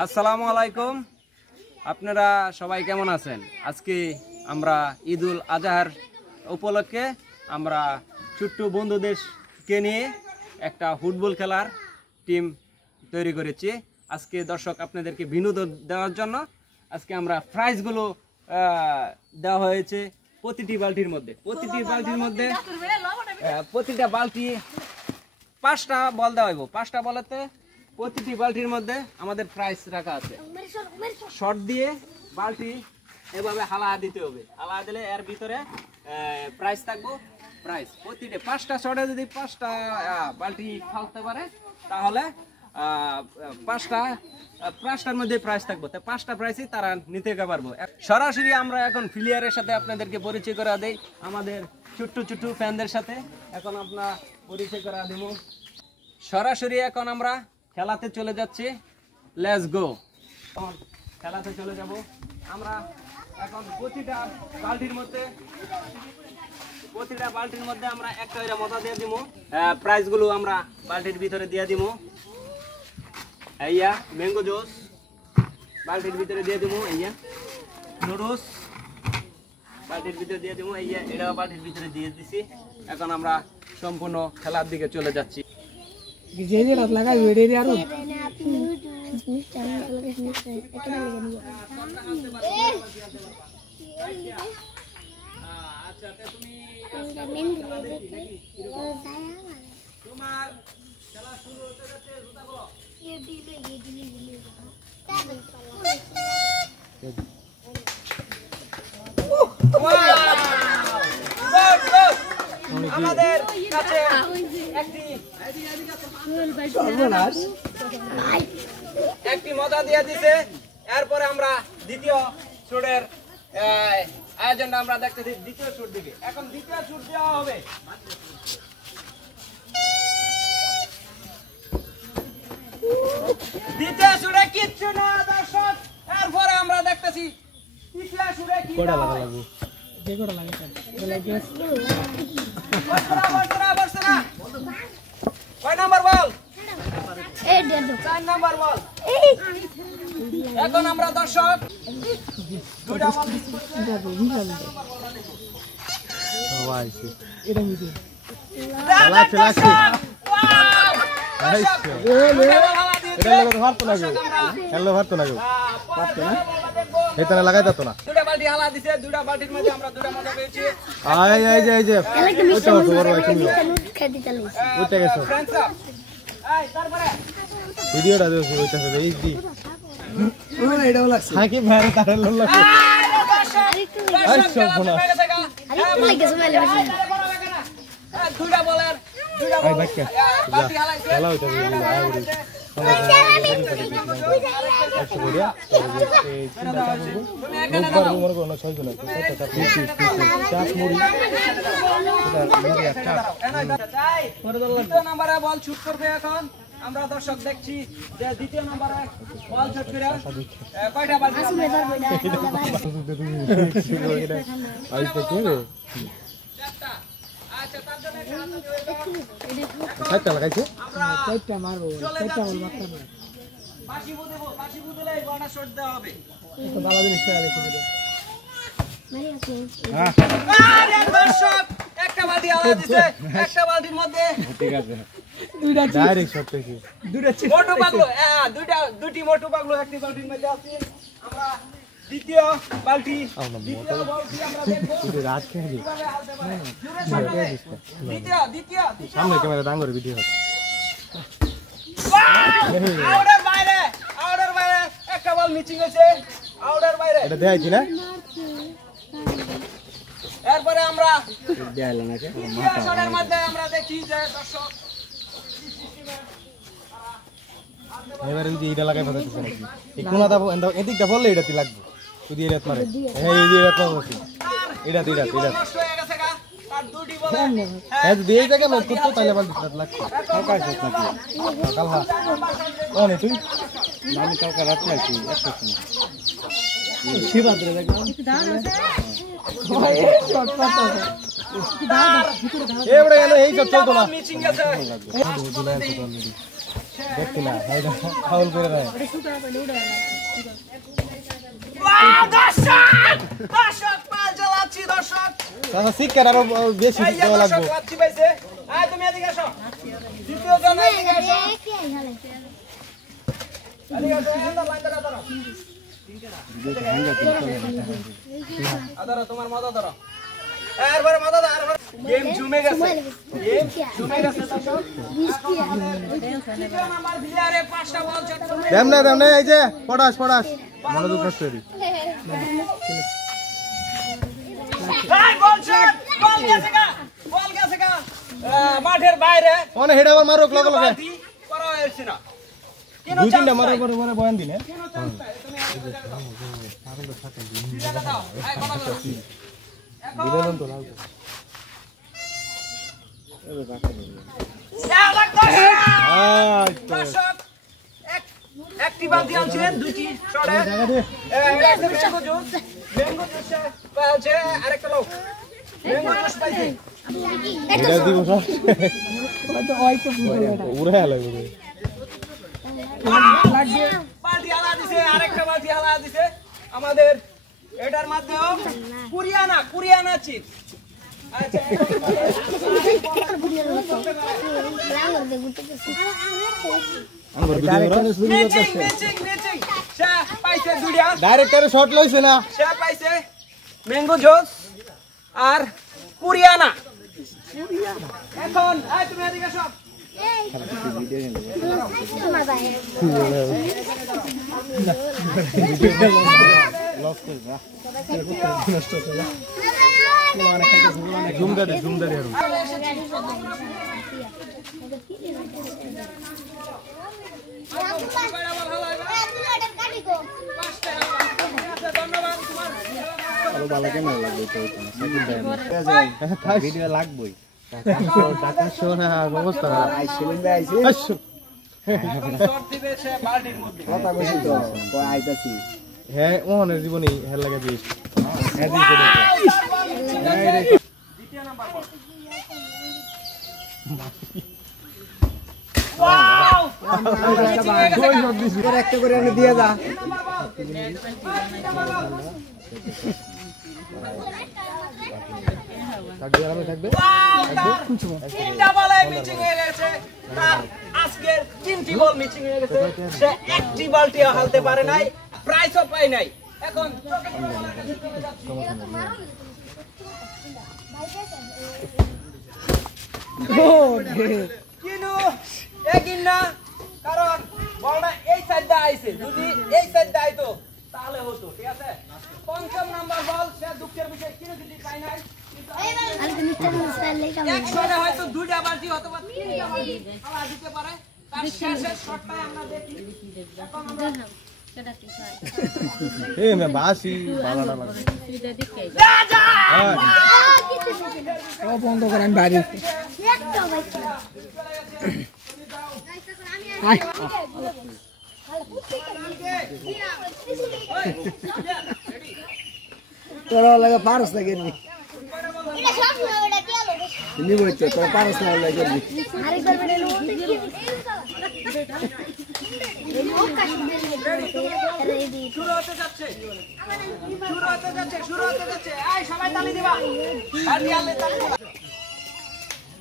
আসসালামু আলাইকুম। আপনারা সবাই কেমন আছেন? আজকে আমরা ঈদুল আজহার উপলক্ষে আমরা ছোট্ট বন্ধুদেরকে নিয়ে একটা ফুটবল খেলার টিম তৈরি করেছি। আজকে দর্শক আপনাদেরকে বিনোদন দেওয়ার জন্য আজকে আমরা প্রাইজগুলো দেওয়া হয়েছে প্রতিটা বালতির মধ্যে। প্রতিটা বালতি 5টা বল দেওয়া হইব। 5টা বলেতে প্রতিটি বালতির মধ্যে আমাদের প্রাইস রাখা আছে। শর্ট দিয়ে বালতি এভাবে হালা দিতে হবে। হালা দিলে এর ভিতরে প্রাইস থাকবো। প্রাইস প্রতিটা 5টা শর্টে যদি 5টা বালতি ফালতে পারে তাহলে 5টার মধ্যে প্রাইস থাকবো। তো 5টা প্রাইসই তারা নিতে পারবো। সরাসরি আমরা এখন প্লেয়ারের সাথে আপনাদেরকে পরিচয় করা দেই, আমাদের ছোট্ট ছোট্ট ফ্যানদের সাথে এখন আমরা পরিচয় করা দেব। সরাসরি এখন আমরা খেলাতে চলে যাচ্ছি। Let's go. খেলাতে চলে যাব আমরা এখন। প্রতিটা বালতির মধ্যে আমরা একটা করে মজা দিয়ে দিব। প্রাইজগুলো আমরা বালতির ভিতরে দিয়ে দিব। এইয়া ম্যাঙ্গো জুস বালতির ভিতরে দিয়ে দিব। এইয়া নুডলস বালতির ভিতরে দিয়ে দিব। এইয়া এটা বালতির ভিতরে দিয়ে দিছি। এখন আমরা সম্পূর্ণ খেলার দিকে চলে যাচ্ছি। তোমার খেলা শুরু হতে যাচ্ছে। জুতা বলো। আমাদের কাছে একটি মজা দিয়ে দিছে। এরপরে আমরা দ্বিতীয় শুটের আয়োজনটা আমরা দেখতেছি। দ্বিতীয় শুট দিকে এখন দ্বিতীয় শুট দেওয়া হবে। দ্বিতীয় শুটে কিচ্ছু না দর্শক। এরপরে আমরা দেখতেছি তৃতীয় শুটে কি কয় নাম্বার বল? 4 নাম্বার বল। এখন আমরা দর্শক দুইটা বল লাগাই যেত না। দুইটা বালতি হালা দিছে। দুইটা বালতির মধ্যে আমরা দুইটা মজা পেয়েছি। ভিডিওটা বল শুট করবে। এখন আমরা দর্শক দেখছি যে দ্বিতীয় নম্বরে বল শুট করে কয়টা বালতি একটা বালতি আলাদা দিছে। একটা বালতির মধ্যে ঠিক আছে মোটু পাগলু। দুটি মোটু পাগলু একটি বালতির মধ্যে আছে। আমরা দ্বিতীয় বালতি আমরা দেখবো সামনে ক্যামেরা দাঙ্গর ভিডিও হচ্ছে। আউটের বাইরে একটা বল মিচিং হয়েছে। আউটের বাইরে এটা দেখাইছি না। এরপরে আমরা মধ্যে আমরা দেখি যে দর্শক এবারে যদি এটা লাগাই ফেলতেছে নাকি এই কোনাটা এদিকটা বললে এটাতে লাগবে। যদি এটা মারে এটা নষ্ট হয়ে গেছে গা। আর দুটি বলে হ্যাঁ যদি এই জায়গায় লোক করতো তাহলে আবার লাগছে। কালকা শেষ নাকি কালকা ওনে তুই আমি কালকা রাত লাগছি একটা সময় শিবাদ্রে দেখলাম এই বড় এই সব চলতো না। দেখছি না ফাউল করে দেয় চাচা শিক্ষার আরো বেশি দেওয়া লাগবে তোমার মজা ধরো এরপরে মজা ধরো গেম জমে গেছে আমার প্লেয়ারে 5টা বল শট করে দেম না এই যে পড়াস মনোযোগ নষ্ট করি ভাই বল শট বল গেছে গা মাঠের বাইরে ওনে হেড আবার মারুক লগে লগে করা হইছে না দুই তিনটা মারার পরে বয়ান দিলে একটি বালতি আনছেন দুইটি শটে ম্যাঙ্গো জুস পাইছে আরেকটা লোক ম্যাঙ্গো জুস পাইছে এটা দিব সব উড়ে লাগবে বালতি হালা দিছে আরেকটা বালতি হালা দিছে আমাদের এটার মাধ্যমে কুরিয়ানা চিপ আচ্ছা ডাইরেক্টরে শট লইছে না সে পাইছে ম্যাঙ্গো জুস আর কুরিয়ানা এখন তুমি এদিকে সব জুমদারি ভিডিও লাগবেই টাকা সোনা অবস্থা হ্যাঁ মোহনের জীবনে হের লাগে বেশ একটা করে আমি দিয়ে যা তিনটি বল মিচিং হয়ে গেছে সে একটি বালতি হালতে পারে নাই প্রাইজও পাই নাই এখন কিন্তু এগিন না কারণ বলটা এই সাইডে আইছে যদি এই সাইডে আইতো তাহলে হতো ঠিক আছে পঞ্চম নাম্বার বল সে দুঃখের বিষয় কিনে যদি পাই নাই একশনে হয়তো দুইটা বালতি হতে পারে তিনটা বালতি খেলা দিতে পারে তার শেষের শটটাই আমরা দেখি এখন আমরা এ মে বাসি বালাটা লাগে ও বন্ধ করে আমি বাইরে তোরা লাগে পারস না কেন নি বইতে তোরা পারস না লাগে আরেকবার বেড়ে শুরু হতে যাচ্ছে এই সবাই তালি দিবা তালি দিবা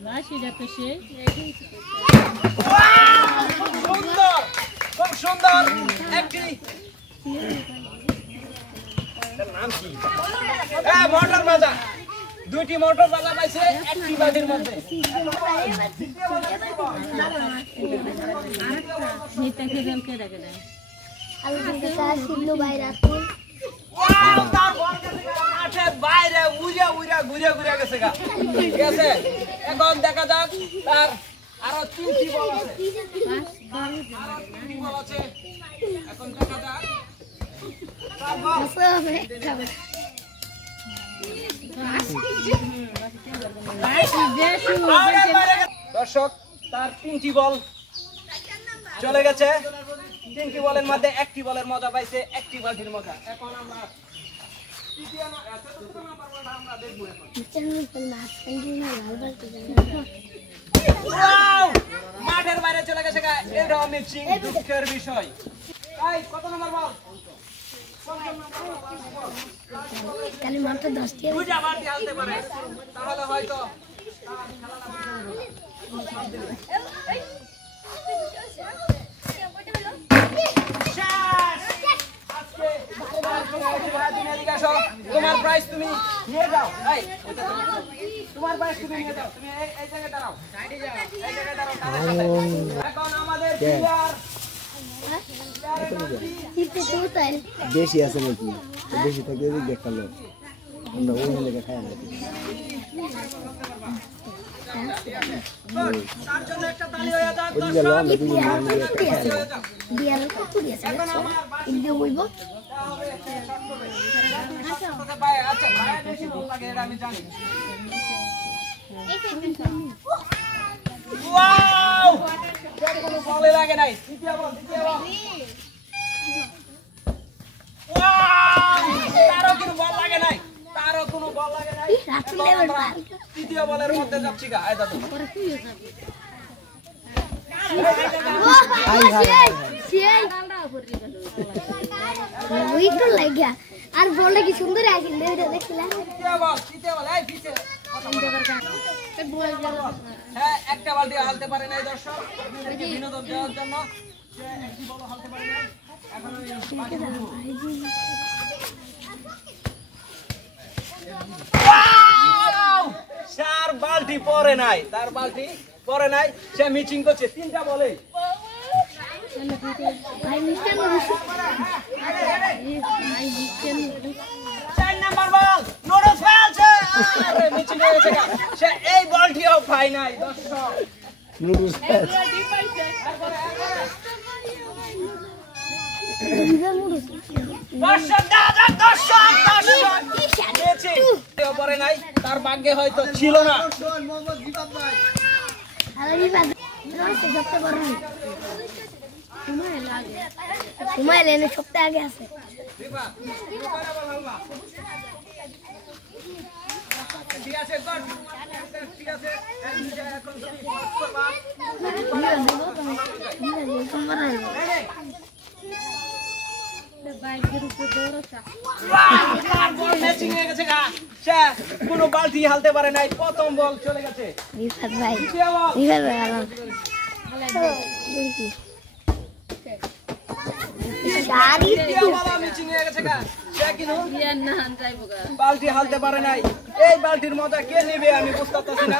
রাশিটা তো সেই সুন্দর খুব সুন্দর একটি নাম কি মোটর বাজা দুইটি মোটর বাজা পাইছে একটি বাড়ির মধ্যে বাইরে উড়িয়া ঘুরিয়া গেছে গা ঠিক আছে এখন দেখা যাক তার আরো তিনটি বল আছে এখন দেখা যাক দর্শক তার তিনটি বল চলে গেছে তিনটি বলের মধ্যে একটি বলের মজা পাইছে একটি বালতির মজা এখন আমরা তৃতীয় নাম্বার বলটা আমরা দেখবো এখন ওয়াও মাঠের বাইরে চলে গেছে গা এটাও মিচিং দুঃখের বিষয় এই কত নম্বর বল তাহলে মাত্র 10 টি দুইটা বালতি হালতে পারে তাহলে হয়তো তোমার প্রাইস তুমি নিয়ে যাও এই তোমার প্রাইস তুমি নিয়ে যাও তুমি এই জায়গায় দাঁড়াও এই জায়গায় দাঁড়াও এখন আমাদের প্লেয়ার চিপতে চলতাই বেশি আছে নাকি বেশি থাকলে দেখালো আমরা ওই লেগে খাই আমরা তার জন্য একটা তালি হয়ে যাক ওই গেল আমরা দুই বিয়ার কত দিয়েছে ইন্ডিয়া হইব ভাই আচ্ছা ভাই বেশি ভালো লাগে এটা আমি জানি ওয়াও কোনো বলে লাগে নাই দ্বিতীয় বল ওয়াও তারও কোনো বল লাগে নাই রাখি লেভেল পার তৃতীয় বলের মধ্যে যাচ্ছি গা এই দাদু পরে কি হবে ওই তো লাগিয়া আর বলটা কি সুন্দর আছে দেখছিলাম তৃতীয় বল এই পিছে হ্যাঁ একটা বালতি হালতে পারে নাই দর্শক আপনাদেরকে বিনোদন দেওয়ার জন্য সে একটি বল হালতে পারে নাই এখন চার বালতি পরে নাই তার বালতি পরে নাই সে মিচিং করছে তিনটা বলে চার নাম্বার বল নোডস ফেলছে আরে মিচিং হয়ে গেছে সে এই বলটিও পায় নাই দর্শক নুডলস পরে নাই তার ভাগ্যে হয়তো ছিল না সময় লেনে সপ্তাহে আগে আছে ঠিক আছে ঠিক আছে এখন কোনো বালতি হালতে পারে নাই প্রথম বল চলে গেছে বালতি হালতে পারে নাই এই বালতির মজা কে নেবে আমি বুঝতে পারছি না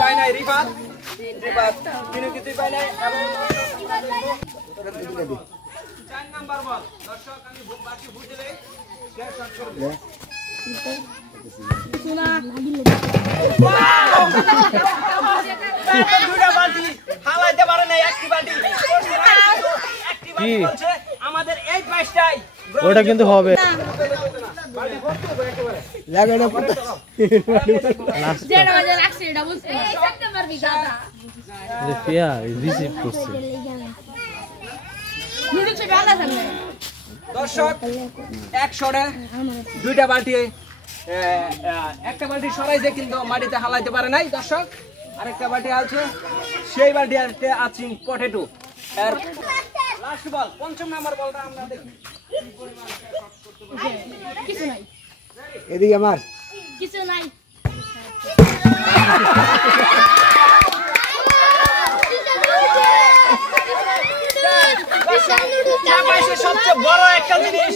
পাই নাই রিফাত কিছু পাই নাই 4 নাম্বার বল দর্শক আমি বাকি বুঝলে হালাইতে পারে নাই একটি বালতি আমাদের এই প্রাইসটাই ওটা কিন্তু হবে দর্শক 100 দুইটা বালতি একটা বালতি সরাইছে কিন্তু মাটিতে হালাইতে পারে নাই দর্শক আরেকটা বালতি আছে সেই বালতি আছে পটেটো এর লাস্ট বল পঞ্চম নাম্বার বলটা আমরা দেখি কিছু নাই এদিকে আমার কিছু নাই সবচেয়ে বড় একটা জিনিস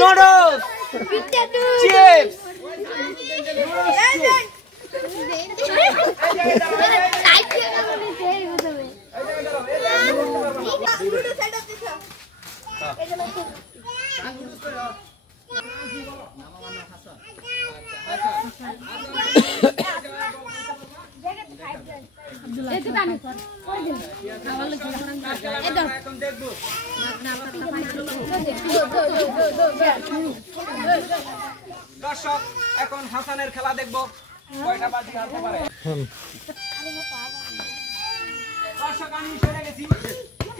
নুডলস চিপস দর্শক এখন হাসানের খেলা দেখবো কয়টা বালতি হালতে পারে দর্শক আমি সেরে গেছি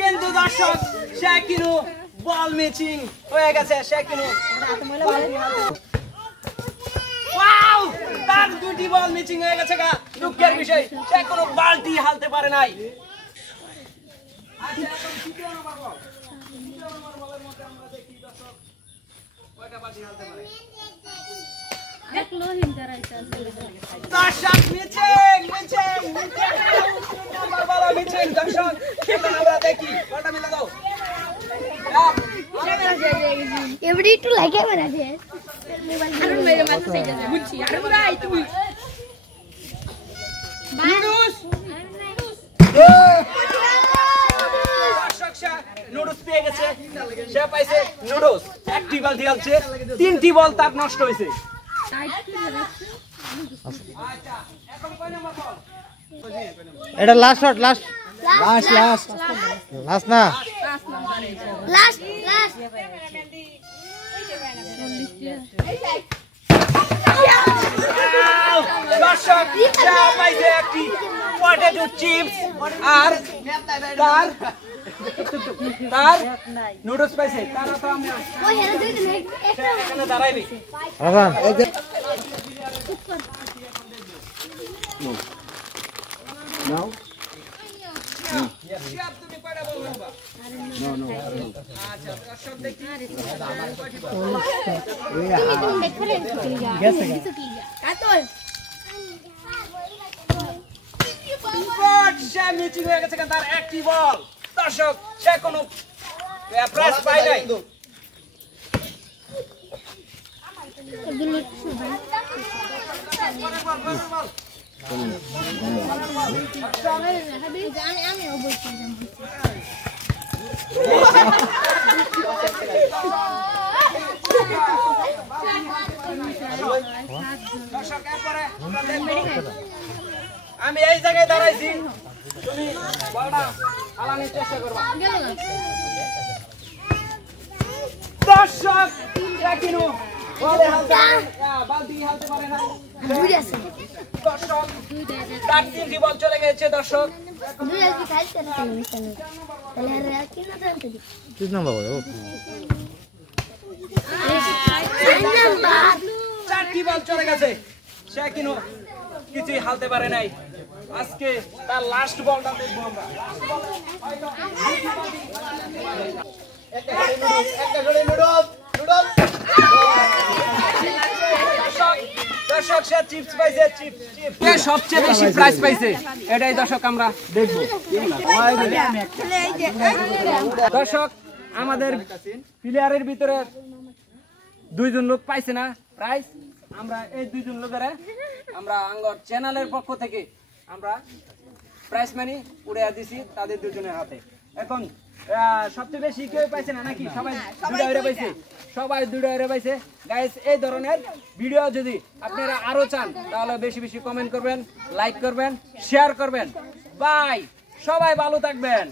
কিন্তু দর্শক সে কিন্তু বল মিচিং হয়ে গেছে, সে কিন্তু ওয়াও তার দুটি বল মিচিং হয়ে গেছে গা, দুঃখের বিষয় সে কোনো বালতি হালতে পারে নাই। আচ্ছা এখন তৃতীয় নম্বর বল, তৃতীয় নম্বর বলের মধ্যে আমরা দেখি দর্শক কয়টা বালতি হালতে পারে। দর্শক মিচিং মিচিং নাম্বার বলা মিচিং দর্শক এখন আমরা দেখি কয়টা মিলে দাও। এবারে একটু লাগে বেড়াছে আরুন মেরে মাথা সাইজা যায় বুঝছি আরুন ভাই তুমি নুডলস দর্শক সে নুডলস পেয়ে গেছে, সে পাইছে নুডলস। একটি বালতি হালছে, 3টি বল তার নষ্ট হয়েছে। আচ্ছা এখন কয় নাম্বার বল? এটা last shot, last last last last না লাস্ট লাস্ট দর্শক সে পাইছে একটি পটেটো চিপস আর তার নুডলস পাইছে। তারা তো আমরা ওই হেরে দুই দিন একটা এখানে দাঁড়াইবি। রাজান এই যে তুমি কয়টা বল নাম্বার? আচ্ছা দর্শক দেখি গেছে কাতল বট সে মিচিং হয়ে গেছে, তার একটি বল। দর্শক সে কোনো প্রাইজ পায় নাই। আমি অবশ্যই দর্শক এরপরে আমরা দেখব। আমি এই জায়গায় দাঁড়াইছি, তুমি বলটা হালানোর চেষ্টা করবা। দর্শক দেখিনু বলে হালতে বালতি হালতে পারে না। দুই আছে দর্শক তার 3টি বল চলে গেছে। দর্শক দুই আছে খাইতে না মিশানো তাহলে আর কি না জানতে দি 3 নাম্বার বল। নাম্বার 4টি বল চলে গেছে, সে কিন্তু কিছুই হালতে পারে নাই। আজকে তার লাস্ট বলটা দেখবো আমরা। দর্শক সে চিপস পাইছে, চিপস সবচেয়ে বেশি প্রাইজ পাইছে, এটাই দর্শক আমরা দেখবো। দর্শক আমাদের প্লেয়ারের ভিতরে 2 জন লোক পাইছে না প্রাইজ। আমরা এই 2 জন লোকের আমরা আঙ্গর চ্যানেলের পক্ষ থেকে আমরা প্রাইজ মানি উড়ে দিছি তাদের 2 জনের হাতে। এখন সবচেয়ে বেশি কেউ পাইছে না নাকি? সবাই 2টা করে পাইছে, সবাই 2টা করে পাইছে। গাইস এই ধরনের ভিডিও যদি আপনারা আরো চান তাহলে বেশি বেশি কমেন্ট করবেন, লাইক করবেন, শেয়ার করবেন। বাই, সবাই ভালো থাকবেন।